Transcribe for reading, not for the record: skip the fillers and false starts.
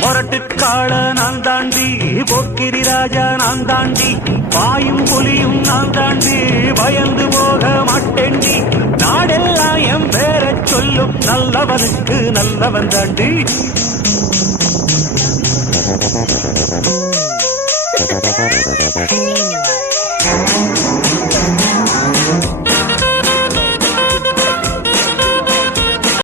முரட்டுக்காள நான் தாண்டி, போக்கிரி ராஜா நான் தாண்டி, பாயும் புலியும் நான் தாண்டி, பயந்து போக மாட்டேண்டி, நாடெல்லாம் என் பேரச் சொல்லும், நல்லவனுக்கு நல்லவன் தாண்டி. Thank you.